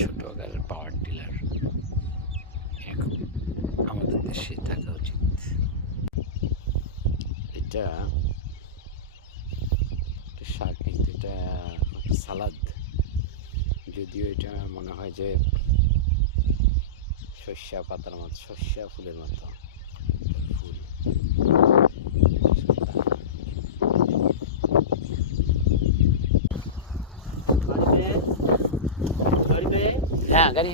ছোট আকারের power tiller এখন আমাদের দেশে থাকা উচিত। এটা শাক, কিন্তু এটা সালাদ, যদিও এটা মনে হয় যে সর্ষা পাতার মতো, সর্ষা ফুলের মতো ফুল। হ্যাঁ, গাড়ি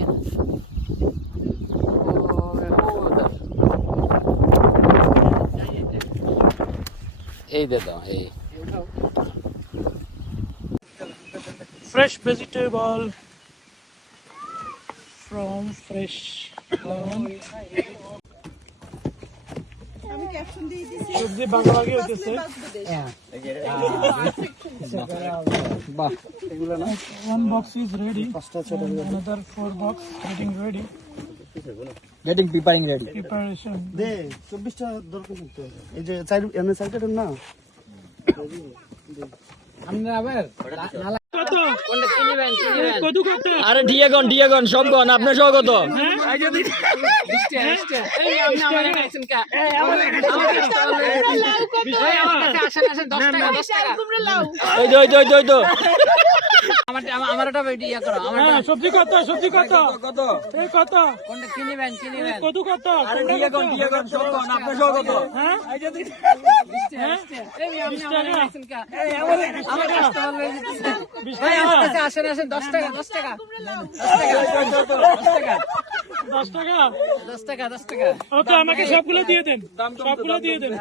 এই দে দাও, এই fresh vegetable from fresh farm. সবজি বাংলাদেশে হইতেছে। One box is ready. Another 4 box getting ready. preparing ready. Preparation. দে 24টা দরকার কিন্তু এই যে চার এমএ সাইকেল না আমরা আবার কত? কত কত? আরে ডিয়াগন সব গন আপনার সব কত? সবজি কত? সবজি কত? এই কত? কত কত? ডিয়াগন সব গন আপনার সব কত? হ্যাঁ? 20 টাকা? 10 টাকা? ওকে, আমাকে সবগুলো দিয়ে দেন, সবগুলো দিয়ে দেন।